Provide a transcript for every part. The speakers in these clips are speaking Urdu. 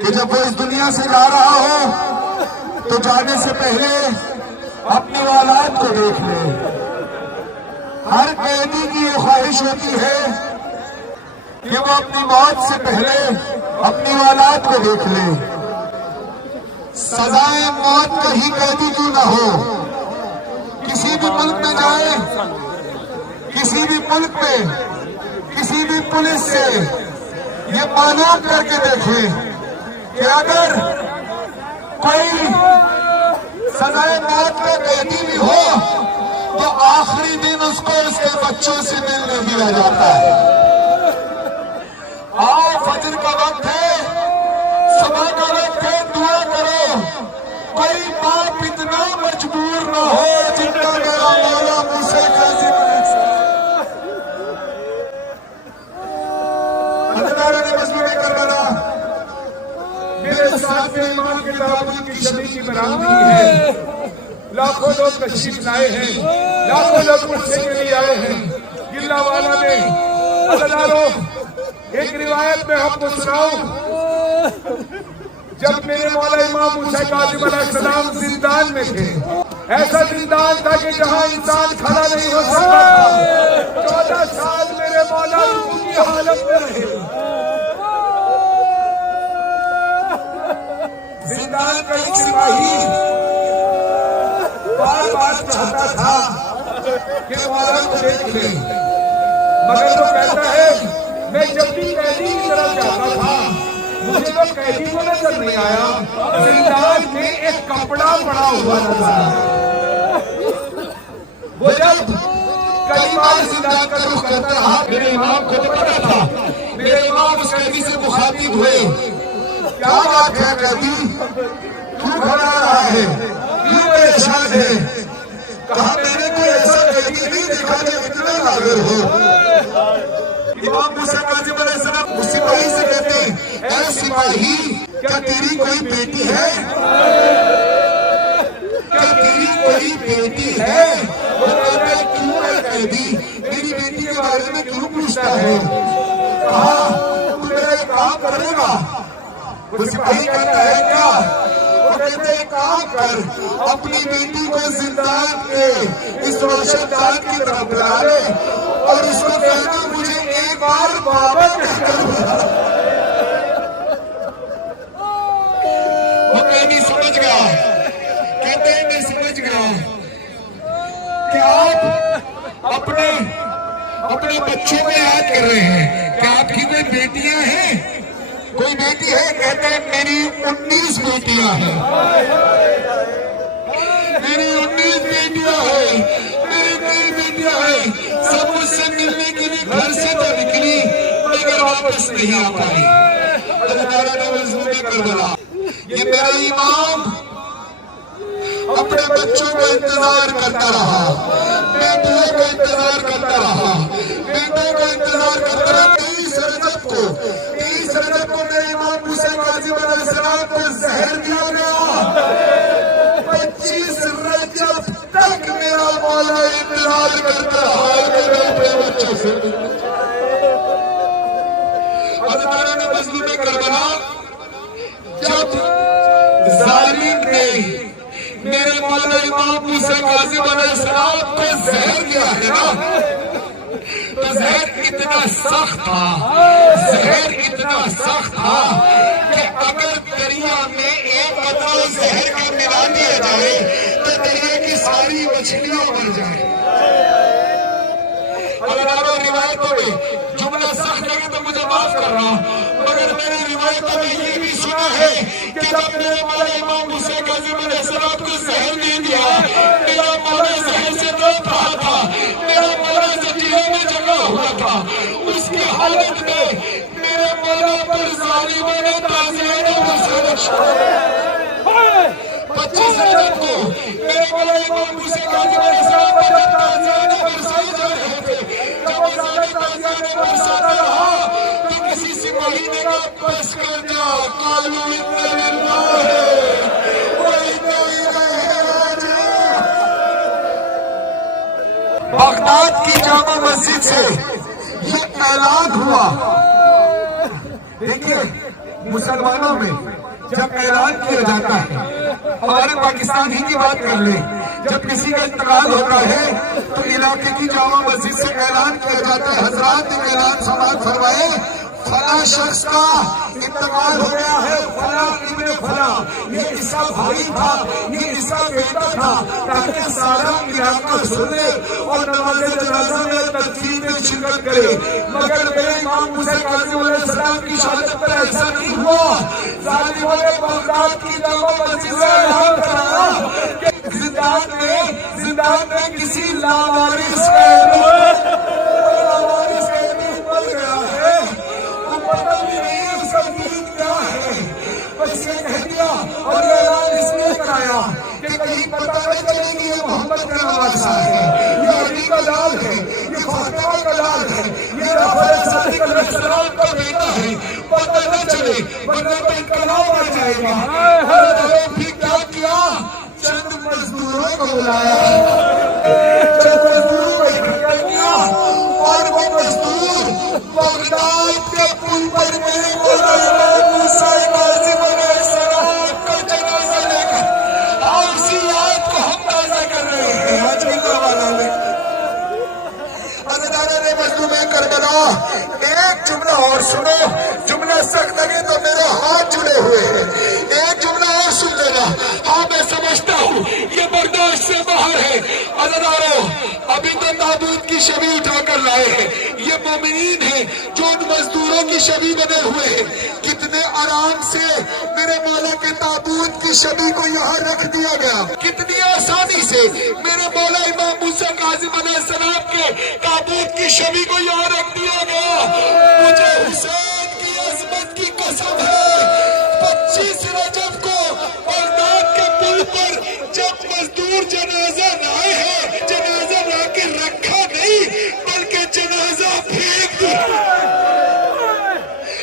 کہ جب وہ اس دنیا سے جا رہا ہو تو جانے سے پہلے اپنی اولاد کو دیکھ لے۔ ہر قیدی کی یہ خواہش ہوتی ہے کہ وہ اپنی موت سے پہلے اپنی اولاد کو دیکھ لے۔ سزائے موت کا ہی قیدی کیوں نہ ہو، کسی بھی ملک میں جائے، کسی بھی ملک میں کسی بھی پولیس سے یہ معلوم کر کے دیکھیں کہ اگر کوئی سزائے موت کا قیدی بھی ہو تو آخری دن اس کو اس کے بچوں سے ملنے دیا جاتا ہے۔ آؤ، فجر کا وقت ہے، صبح کا وقت ہے، دعا کرو، کوئی باپ اتنا مجبور نہ ہو جتنا میرا مولا موسیٰ کاظم میرے ساتھ میں امام کے تابوت کی شبی کی برآمدگی ہے۔ لاکھوں لوگ تشریف لائے ہیں، لاکھوں لوگ پوچھنے کے لیے آئے ہیں۔ گلہ والا میں عزیزانو، ایک روایت میں آپ کو سناؤں، جب میرے مولا امام موسیٰ کاظم علیہ السلام زندان میں تھے، ایسا زندان تھا کہ جہاں انسان کھڑا نہیں ہو سکتا تھا۔ 14 سال میرے مولا روح کی حالت میں رہے۔ زندان کا ایک سپاہی بار بار چاہتا تھا کہ مولا کو دیکھ لے، مگر وہ کہتا ہے میں جب بھی قیدی کی طرف جاتا تھا مجھے تو قیدی کو نظر نہیں آیا، زندان میں ایک کپڑا پڑا ہوا نظر آیا۔ وہ جب کئی بار زندان کا رخ کرتا رہا، میرے امام کو پتا تھا، میرے امام اس قیدی سے مخاطب ہوئے، کیا بات ہے قیدی، کیوں کھڑا رہا ہے، کیوں پریشان ہے؟ کہا میں نے کوئی ایسا قیدی نہیں دیکھا جو اتنا ناظر ہو۔ امام موسیٰ کاظم علیہ السلام اس سپاہی سے کہتے ہیں، اے سپاہی، کیا تیری کوئی بیٹی ہے؟ کیا تیری کوئی بیٹی ہے؟ وہ کہتا ہے کیوں ہے قیدی، میری بیٹی کے بارے میں کیوں پوچھتا ہے؟ کہا تو میرا ایک کام کرے گا؟ وہ سپاہی کہتا ہے کیا؟ وہ کہتا ہے ایک کام کر، اپنی بیٹی کو زندان کے اس روشن چاند کی طرف بلا لے اور اس کو کہنا مجھے ایک بار بابا کہہ کر بلا۔ وہ قیدی سمجھ گیا، کہتے ہیں میں سمجھ گیا کہ آپ اپنے بچوں میں یاد کر رہے ہیں کہ آپ کی کوئی بیٹیاں ہیں؟ کوئی بیٹی ہے؟ کہتے ہیں میری 19 بیٹیاں ہیں، میری 19 بیٹیاں ہیں، میری بیٹیاں ہیں، سب مجھ سے ملنے کے لیے گھر سے تو نکلی مگر واپس نہیں آ پائی۔ کربلا، یہ میرا امام اپنے بچوں کا انتظار کرتا رہا، بیٹیوں کا انتظار کرتا رہا، بیٹوں کا انتظار کرتا رہا۔ 23 رجب کو میرے امام موسیٰ کاظم علیہ السلام کو زہر دیا گیا۔ 25 رجب تک میرا مولا انتظار کرتا رہا کہ میں اپنے بچوں سے حضرت مظلوم کربلا، جب ظالم نے میرے مولا امام موسیٰ کاظم علیہ السلام کو زہر دیا ہے نا، تو زہر اتنا سخت تھا، زہر اتنا سخت تھا کہ اگر دریا میں ایک قطرہ زہر کا ملا دیا جائے تو دریا کی ساری مچھلیاں مر جائیں۔ علماء روایتوں میں جملہ سخت لگے تو مجھے معاف کر رہا، مگر میں نے روایتوں میں یہ بھی سنا ہے کہ جب میرے مولا امام موسیٰ کاظم علیہ السلام کو زہر دے دیا، میرا مولا زہر سے روپ رہا تھا، میرا مولا زنجیروں میں جگہ ہوا تھا، اس کی حالت میں میرے مولا پر ظالموں نے تازیانہ برسالت شاہ۔ 25 رجب کو میرے مولا امام موسیٰ کاظم علیہ السلام پر جب تازیانہ برسائی جا رہے تھے، جب وہ ظالم تازیانہ برساتا رہا تو کسی سپاہی نے کہا بس کر جا، قالوا انا للہ و انا الیہ راجعون۔ بغداد کی جامع مسجد سے یہ اعلان ہوا، دیکھیں مسلمانوں میں جب اعلان کیا جاتا ہے، ہمارے پاکستان ہی کی بات کر لیں، جب کسی کا انتقال ہوتا ہے تو علاقے کی جامع مسجد سے اعلان کیا جاتا ہے، حضرات نے اعلان سماعت فرمائے فلاں شخص کا انتقال ہو گیا ہے، فلاں ابن فلاں، یہ اس کا بھائی تھا، یہ اس کا بیٹا تھا، تاکہ سارا علاقہ سنے اور نماز جنازہ میں تدفین میں شرکت کرے۔ مگر میرے امام موسیٰ کاظم علیہ السلام کی شہادت پر ایسا نہیں ہوا۔ ظالموں نے بغداد کی جامع مسجد سے اعلان کرایا کہ زندان میں کسی لاوارث مر گیا ہے، پتہ بھی نہیں اس کا دین کیا ہے، بس یہ کہہ دیا اور یہ اعلان اس لیے کرایا کہ کہیں پتہ نہ چلے کہ یہ محمد کا نواسہ ہے، یہ علی کا لال ہے، یہ فاطمہ کا لال ہے، یہ جعفر صادق علیہ السلام کا بیٹا ہے، پتہ نہ چلے ورنہ تو انقلاب آ جائے گا۔ اور پھر کیا کیا؟ چند مزدوروں کو بلایا، چند مزدوروں کو اکٹھا کیا اور وہ مزدور بغداد کے پل پر میرے مولا امام موسیٰ کاظم علیہ السلام کا جنازہ لے کر اور اسی آیت کو ہم تازہ کر رہے ہیں آج اللہ والا میں۔ عزیزانِ مظلوم کربلا، ایک جملہ اور سنو، جملہ سخت لگے تو میرے ہاتھ جڑے ہوئے ہیں، ایک جملہ اور سن لینا۔ ہاں میں سمجھتا ہوں یہ برداشت سے باہر ہے۔ عزیزانو، ابھی تو تابوت کی شبی اٹھا کر لائے ہیں، یہ مومنین ہیں جو ان مزدوروں کی شبی بنے ہوئے ہیں۔ کتنے آرام سے میرے مولا کے تابوت کی شبی کو یہاں رکھ دیا گیا، کتنی آسانی سے میرے مولا امام موسیٰ کاظم علیہ السلام کے تابوت کی شبی کو یہاں رکھ دیا گیا۔ مجھے حسین کی عظمت کی قسم ہے، 25 رجب کو بغداد کے پل پر جب مزدور جنازہ لائے ہیں، جنازہ لا کے رکھا نہیں بلکہ جنازہ پھینک دیا،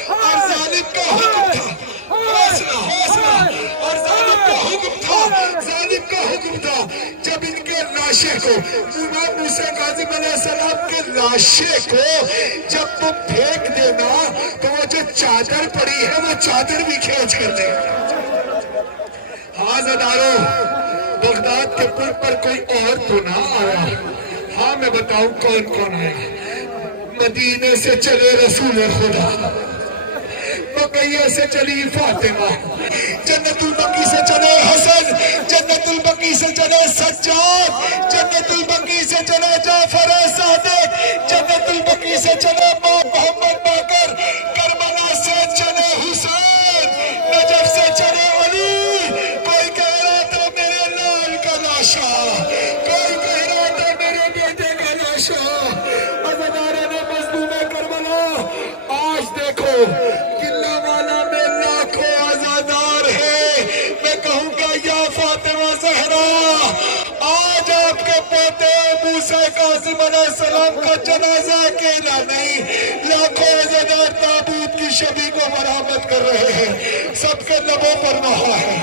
اور ظالم کا حکم تھا، حوصلہ، اور ظالم کا حکم تھا جب ان کے لاشے کو، امام موسیٰ کاظم علیہ السلام کے لاشے کو جب تم پھینک دینا تو وہ جو چادر پڑی ہے وہ چادر بھی کھینچ کر دے۔ ہاں زدارو، بغداد کے پل پر کوئی اور تو نہ آیا؟ ہاں میں بتاؤں کون کون آیا۔ مدینے سے چلے رسول خدا، بقیہ سے چلی فاطمہ، جنت البقیع سے چلے حسن، جنت البقیع سے چلے سجاد، جنت البقیع سے چلے جعفر صادق، جنت البقیع سے چلے محمد باقر، کربلا سے چلے حسین، نجف سے چلے علی۔ کوئی کہہ رہا تھا میرے لال کا لاشا، کوئی کہہ رہا تھا میرے بیٹے کا لاشا۔ عزیزانِ مظلوم کربلا، آج دیکھو موسیٰ کاظم علیہ السلام کا جنازہ اکیلا نہیں، لاکھوں عزیزان تابوت کی شبی کو مرحمت کر رہے ہیں، سب کے لبوں پر نہا ہے۔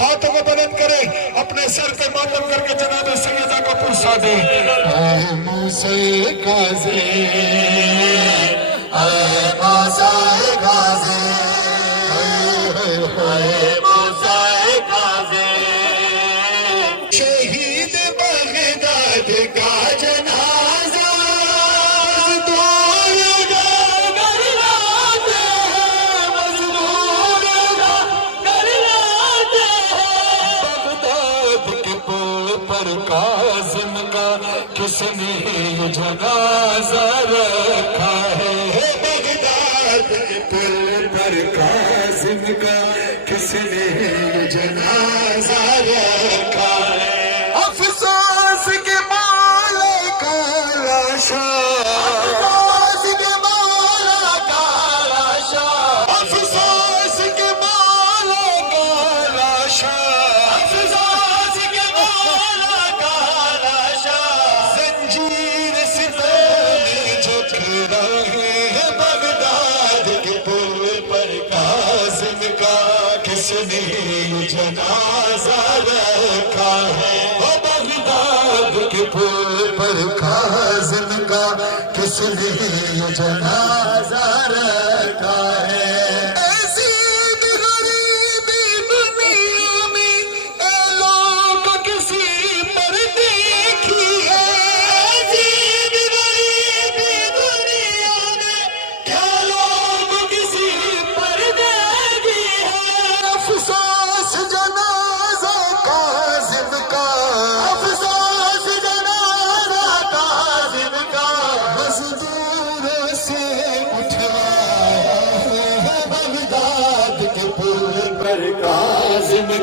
ہاتھوں کو بلند کرے، اپنے سر پہ ماتم کر کے جناب سیدہ کا پرسا دے۔ اے موسیٰ کاظم، اے موسیٰ کاظم، اے موسیٰ کاظم، شہید بغداد کا جنازہ مزدور کر لاتے ہیں، مزدور کر لاتے ہیں۔ بغداد کے پل پر کاظم کا کس نے یہ جنازہ رکھا ہے؟ بغداد کے پل پر کاظم کا کس نے یہ جنازہ رکھا ہے؟ افسوس کے مولا کا لاشا، افسوس کے مولا کا لاشا، افسوس کے مولا کا لاشا، افسوس کے مولا کا لاشا۔ زنجیر ستم جھک رہے ہیں، بغداد کے پل پر کاظم کا کس نے یہ جنازہ رکھا ہے؟ بغداد کے پل پر کاظم کا کس نے یہ جنازہ رکھا ہے؟ ایسی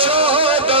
14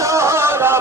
14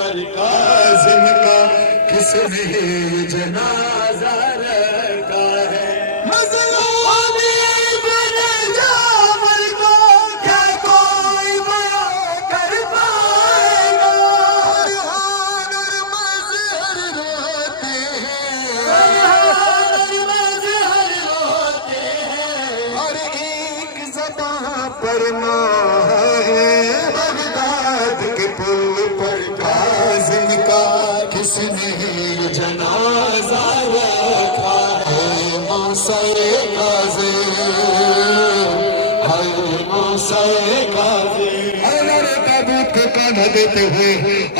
پر کاظم کا کس نے یہ جنازہ رکھا ہے مظلومی بن جعفر کو کیا کوئی بیان کر پائے گا ریحان اور مظہر روتے ہیں ریحان اور مظہر روتے ہیں اور ایک زباں پر ہے بغداد کے پل پر کاظم کا کس نے یہ جنازہ رکھا ہے موسیٰ کاظم ہے موسیٰ کاظم اعلان تابوت کو کاندھا دیتے ہوئے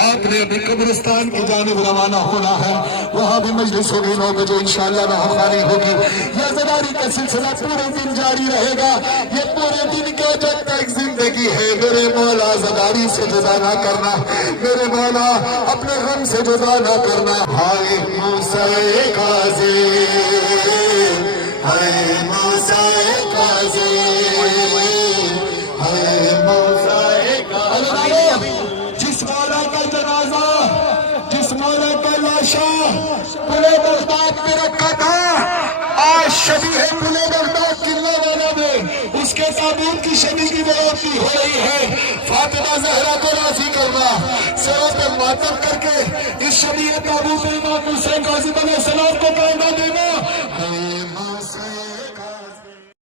آپ نے ابھی قبرستان کی جانب روانہ ہونا ہے وہاں بھی مجلس ہوگی 9 بجے انشاءاللہ راہبانی ہوگی یہ زداری کا سلسلہ پورے دن جاری رہے گا یہ پورے دن کے جب تک زندگی ہے میرے مولا زداری سے جدا نہ کرنا میرے مولا اپنے غم سے جدا نہ کرنا ہائے موسیٰ کاظم ہائے موسیٰ کاظم ہائے موسیٰ کاظم جس مولا کا جنازہ جس مولا کا لاشا پلے بغداد میں رکھا تھا آج شبیہ پلے بغداد کی لوگوں میں اس کے تابوت کی شبی کی بڑھوتی ہو رہی ہے فاطمہ زہرا کو راضی کرنا سروں پہ ماتم کر کے اس شبیہ تابوت امام حسین کاظم علیہ السلام کو کاندھا دینا